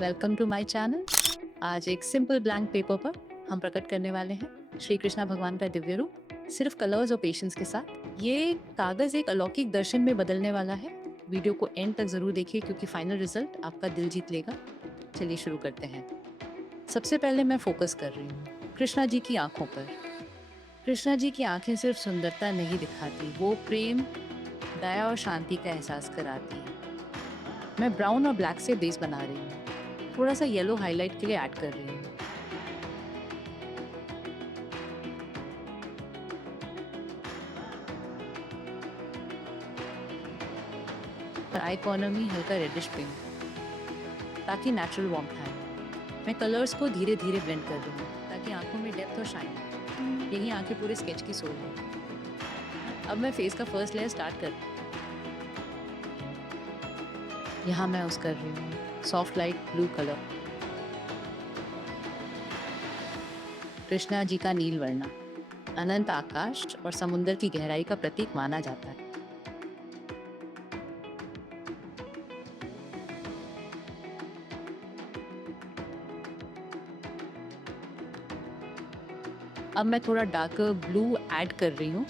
Welcome to my channel. आज एक simple blank paper पर हम प्रकट करने वाले हैं श्री कृष्णा भगवान का दिव्य रूप, सिर्फ कलर्स और पेशेंस के साथ। ये कागज एक अलौकिक दर्शन में बदलने वाला है। वीडियो को एंड तक जरूर देखिए क्योंकि फाइनल रिजल्ट आपका दिल जीत लेगा। चलिए शुरू करते हैं। सबसे पहले मैं फोकस कर रही हूँ कृष्णा जी की आंखों पर। कृष्णा जी की आंखें सिर्फ सुंदरता नहीं दिखाती, वो प्रेम, दया और शांति का एहसास कराती है। मैं ब्राउन और ब्लैक से बेस बना रही हूँ, थोड़ा सा येलो हाईलाइट के लिए ऐड कर रही हूँ। और आई कॉर्नर में हल्का रेडिश पिंक ताकि नेचुरल वार्मथ आए। मैं कलर्स को धीरे धीरे ब्लेंड कर रही हूँ ताकि आंखों में डेप्थ और शाइन आए। यही आंखें पूरे स्केच की सोल है। अब मैं फेस का फर्स्ट लेयर स्टार्ट कर यहाँ मैं यूज कर रही हूँ soft light blue colour. Krishna ji का नील वर्णा अनंत आकाश और समुद्र की गहराई का प्रतीक माना जाता है। अब मैं थोड़ा डार्कर ब्लू ऐड कर रही हूँ।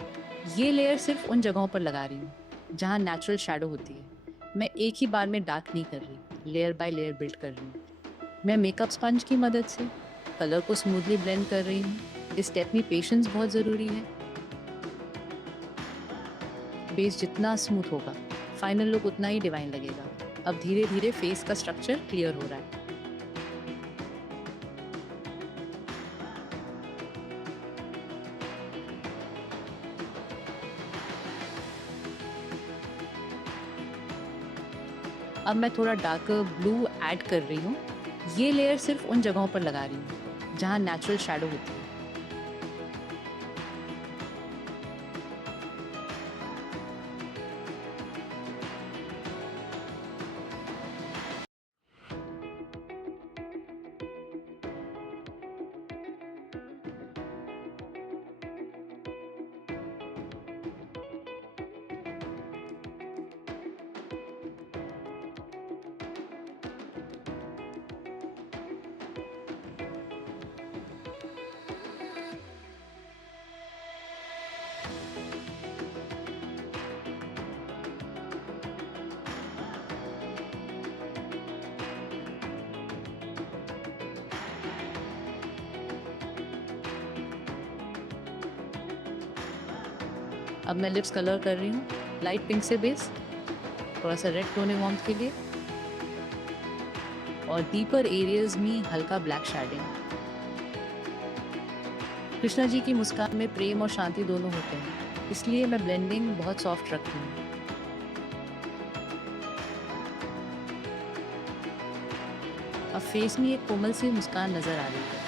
ये लेयर सिर्फ उन जगहों पर लगा रही हूँ जहाँ नेचुरल शैडो होती है। मैं एक ही बार में डार्क नहीं कर रही, लेयर बाय लेयर बिल्ड कर रही हूँ। मैं मेकअप स्पंज की मदद से कलर को स्मूथली ब्लेंड कर रही हूँ। इस स्टेप में पेशेंस बहुत ज़रूरी है। बेस जितना स्मूथ होगा, फाइनल लुक उतना ही डिवाइन लगेगा। अब धीरे धीरे फेस का स्ट्रक्चर क्लियर हो रहा है। अब मैं थोड़ा डार्कर ब्लू ऐड कर रही हूँ। ये लेयर सिर्फ उन जगहों पर लगा रही हूँ जहाँ नेचुरल शैडो होती है। अब मैं लिप्स कलर कर रही हूँ लाइट पिंक से बेस, थोड़ा सा रेड टोन वार्मथ के लिए, और डीपर एरियाज में हल्का ब्लैक शेडिंग। कृष्णा जी की मुस्कान में प्रेम और शांति दोनों होते हैं, इसलिए मैं ब्लेंडिंग बहुत सॉफ्ट रखती हूँ। अब फेस में एक कोमल सी मुस्कान नजर आ रही है।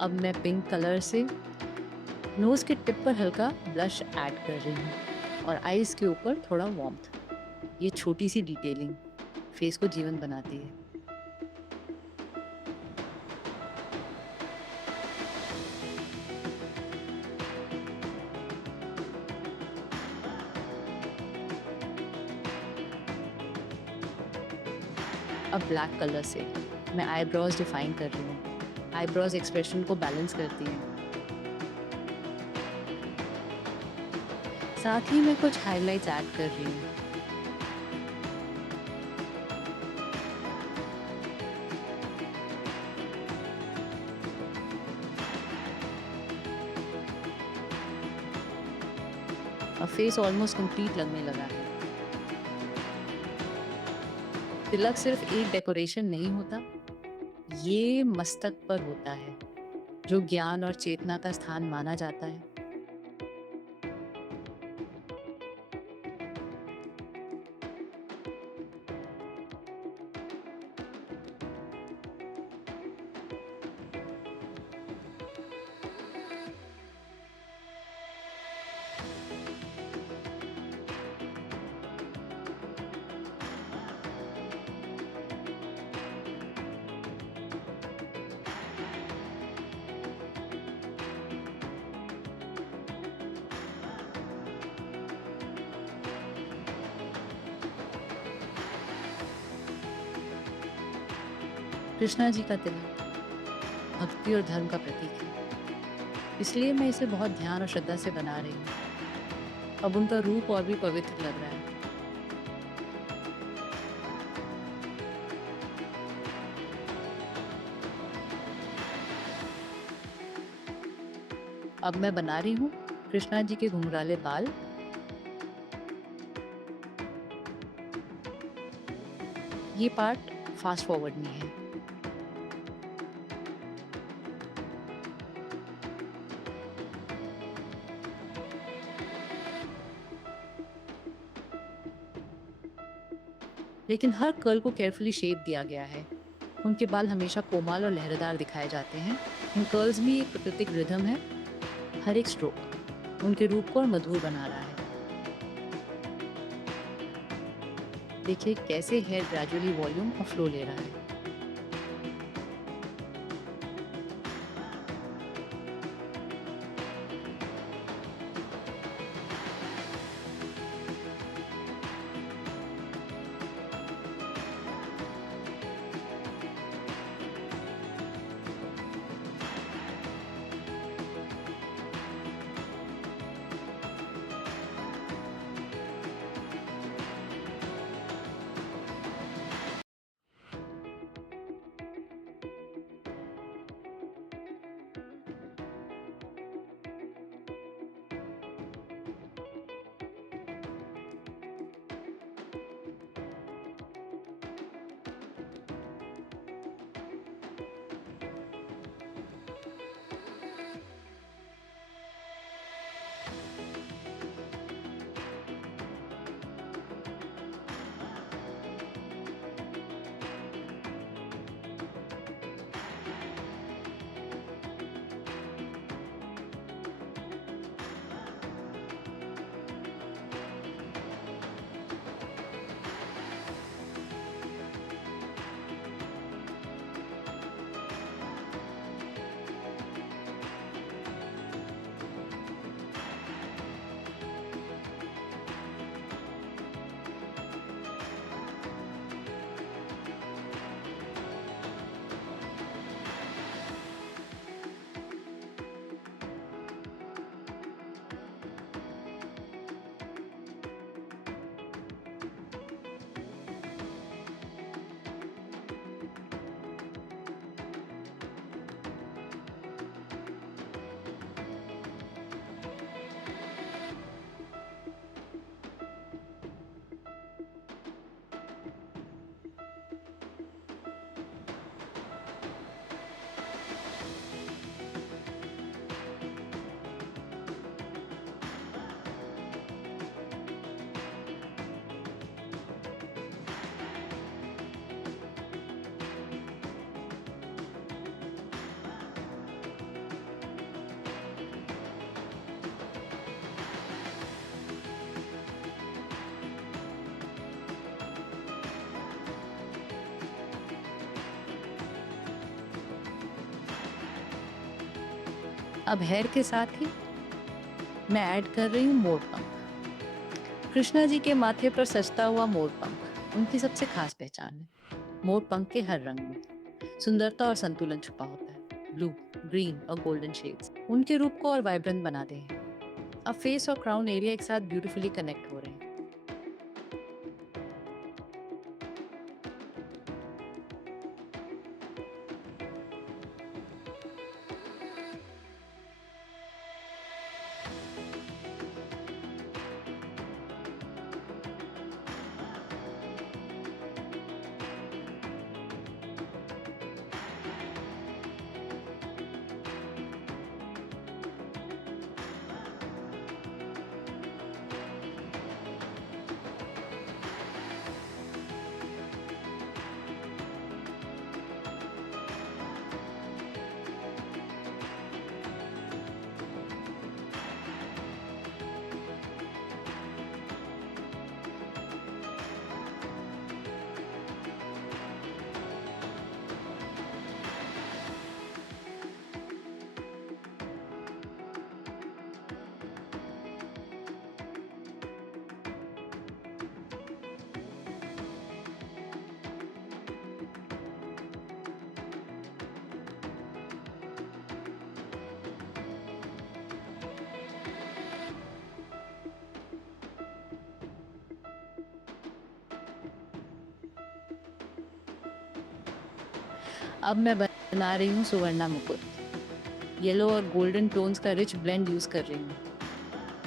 अब मैं पिंक कलर से नोज के टिप पर हल्का ब्लश ऐड कर रही हूँ और आईज के ऊपर थोड़ा वार्मथ। ये छोटी सी डिटेलिंग फेस को जीवन बनाती है। अब ब्लैक कलर से मैं आईब्रोज डिफाइन कर रही हूँ। आईब्रोज एक्सप्रेशन को बैलेंस करती हैं। साथ ही मैं कुछ हाइलाइट्स ऐड कर रही हूँ। अब फेस ऑलमोस्ट कंप्लीट लगने लगा है। तिलक सिर्फ एक डेकोरेशन नहीं होता, ये मस्तक पर होता है जो ज्ञान और चेतना का स्थान माना जाता है। कृष्णा जी का तिलक भक्ति और धर्म का प्रतीक है, इसलिए मैं इसे बहुत ध्यान और श्रद्धा से बना रही हूँ। अब उनका रूप और भी पवित्र लग रहा है। अब मैं बना रही हूँ कृष्णा जी के घुंघराले बाल। ये पार्ट फास्ट फॉरवर्ड में है। लेकिन हर कर्ल को केयरफुली शेप दिया गया है। उनके बाल हमेशा कोमल और लहरेदार दिखाए जाते हैं। इन कर्ल्स में एक प्राकृतिक रिदम है। हर एक स्ट्रोक उनके रूप को और मधुर बना रहा है। देखिए कैसे हेयर ग्रेजुअली वॉल्यूम और फ्लो ले रहा है। अब हेयर के साथ ही मैं ऐड कर रही हूँ मोर पंख। कृष्णा जी के माथे पर सजता हुआ मोर पंख उनकी सबसे खास पहचान है। मोर पंख के हर रंग में सुंदरता और संतुलन छुपा होता है। ब्लू, ग्रीन और गोल्डन शेड्स उनके रूप को और वाइब्रेंट बनाते हैं। अब फेस और क्राउन एरिया एक साथ ब्यूटीफुली कनेक्ट हो रहे हैं। अब मैं बना रही हूँ सुवर्णा मुकुट। येलो और गोल्डन टोन्स का रिच ब्लेंड यूज कर रही हूँ।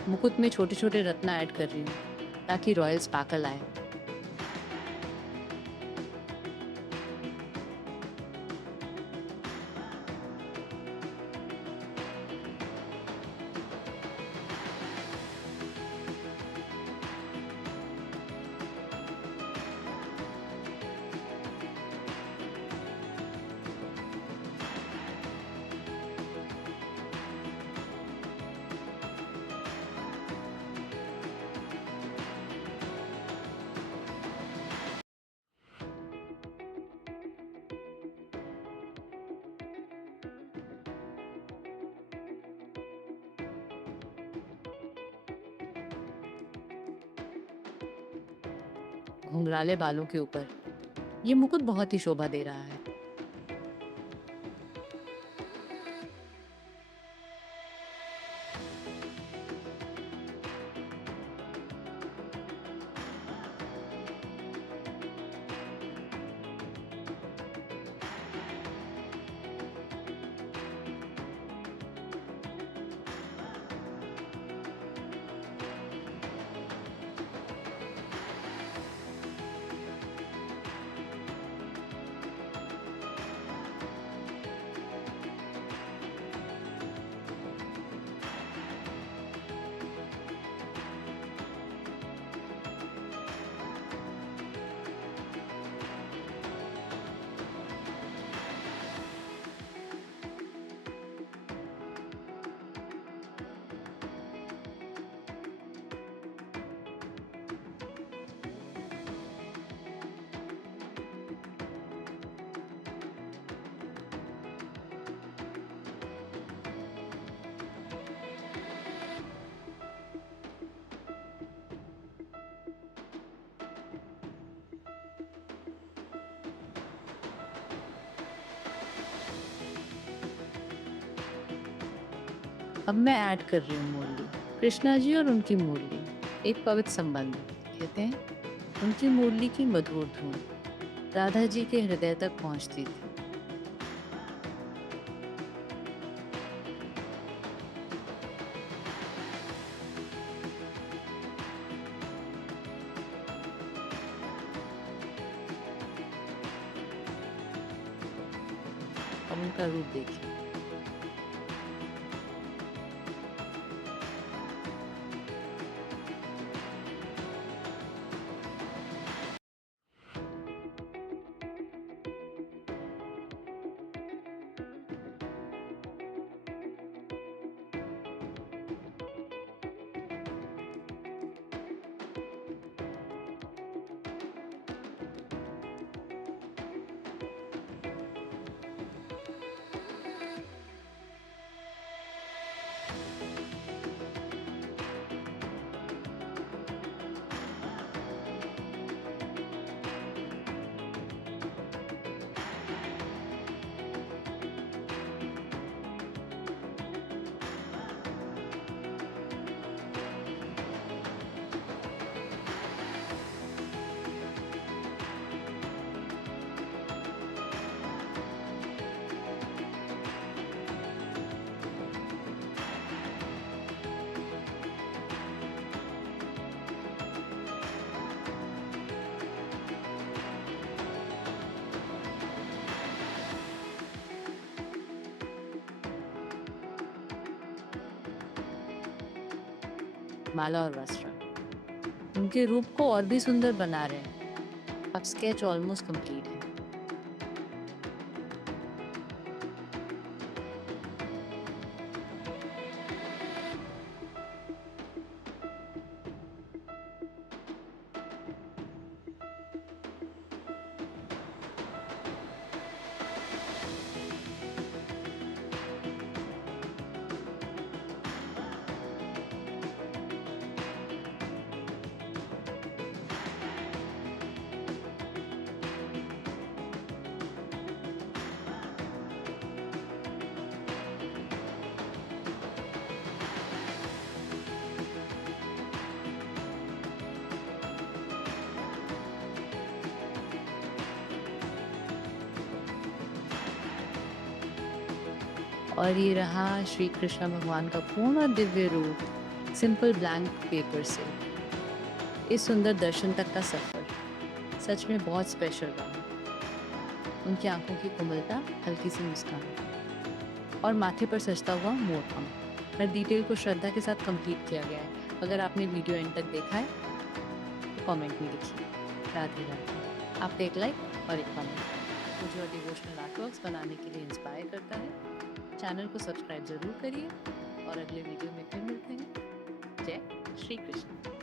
मुकुट में छोटे छोटे रत्न ऐड कर रही हूँ ताकि रॉयल स्पार्कल आए। घुंघराले बालों के ऊपर ये मुकुट बहुत ही शोभा दे रहा है। अब मैं ऐड कर रही हूँ मुरली। कृष्णा जी और उनकी मुरली एक पवित्र संबंध कहते हैं। उनकी मुरली की मधुर धुन राधा जी के हृदय तक पहुँचती थी। अब उनका रूप देखिए। माला और वस्त्र उनके रूप को और भी सुंदर बना रहे हैं। अब स्केच ऑलमोस्ट कंप्लीट है। और ये रहा श्री कृष्ण भगवान का पूर्ण दिव्य रूप सिंपल ब्लैंक पेपर से। इस सुंदर दर्शन तक का सफर सच में बहुत स्पेशल रहा। उनकी आंखों की कोमलता, हल्की सी मुस्कान और माथे पर सजता हुआ मोरपंख, हर डिटेल को श्रद्धा के साथ कंप्लीट किया गया है। अगर आपने वीडियो एंड तक देखा है तो कमेंट में लिखिए राधे राधे। आपका एक लाइक और एक कमेंट मुझे और डिवोशनल आर्टवर्क्स बनाने के लिए इंस्पायर करता है। चैनल को सब्सक्राइब जरूर करिए और अगले वीडियो में फिर मिलते हैं। जय श्री कृष्ण।